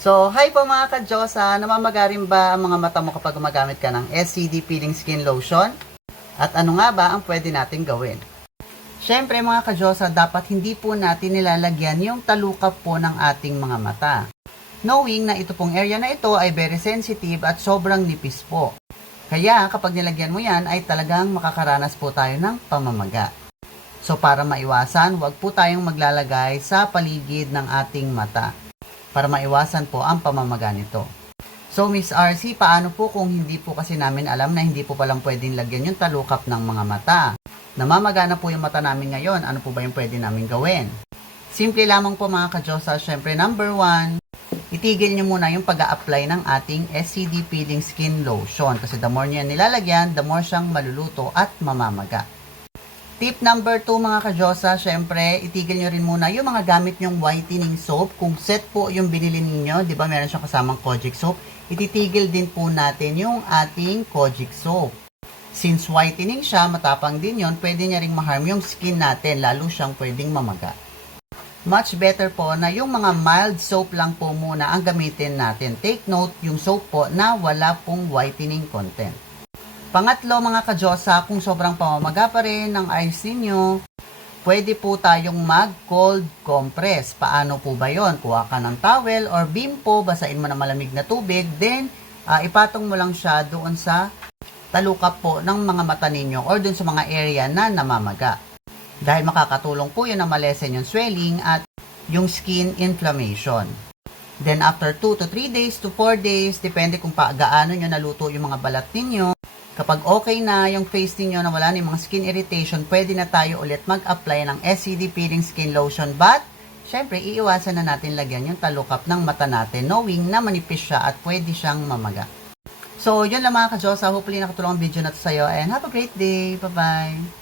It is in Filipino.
So, hi po mga ka-Diyosa! Namamaga rin ba ang mga mata mo kapag gumagamit ka ng SCD Peeling Skin Lotion? At ano nga ba ang pwede nating gawin? Siyempre mga ka-Diyosa, dapat hindi po natin nilalagyan yung talukap po ng ating mga mata. Knowing na ito pong area na ito ay very sensitive at sobrang nipis po. Kaya kapag nilagyan mo yan ay talagang makakaranas po tayo ng pamamaga. So para maiwasan, huwag po tayong maglalagay sa paligid ng ating mata para maiwasan po ang pamamaga nito. So Miss RC, paano po kung hindi po kasi namin alam na hindi po palang pwedeng lagyan yung talukap ng mga mata? Namamaga na po yung mata namin ngayon, ano po ba yung pwede namin gawin? Simple lamang po mga ka-Diyosa, syempre number 1, itigil nyo muna yung pag-a-apply ng ating SCD Peeling Skin Lotion kasi the more nyo yan nilalagyan, the more siyang maluluto at mamamaga. Tip number 2 mga ka-Diyosa, syempre itigil nyo rin muna yung mga gamit nyong whitening soap. Kung set po yung binili ninyo, di ba meron siyang kasamang Kojic soap, ititigil din po natin yung ating Kojic soap. Since whitening siya, matapang din yon, pwede niya ring ma-harm yung skin natin, lalo siyang pwedeng mamaga. Much better po na yung mga mild soap lang po muna ang gamitin natin. Take note, yung soap po na wala pong whitening content. Pangatlo mga ka-Diyosa, kung sobrang pamamaga pa rin ng eyes ninyo, pwede po tayong mag-cold compress. Paano po ba yon? Kuha ka ng towel or bimpo, basain mo ng malamig na tubig, then ipatong mo lang siya doon sa talukap po ng mga mata ninyo or doon sa mga area na namamaga. Dahil makakatulong po yun na malesen yung swelling at yung skin inflammation. Then after 2 to 3 days to 4 days, depende kung gaano nyo naluto yung mga balat ninyo. Kapag okay na yung face niyo na wala na yung mga skin irritation, pwede na tayo ulit mag-apply ng SCD Peeling Skin Lotion. But, syempre, iiwasan na natin lagyan yung talukap ng mata natin, knowing na manipis siya at pwede siyang mamaga. So, yun lang mga ka-Diyosa. Hopefully nakatulong ang video na to sa'yo and have a great day. Bye-bye!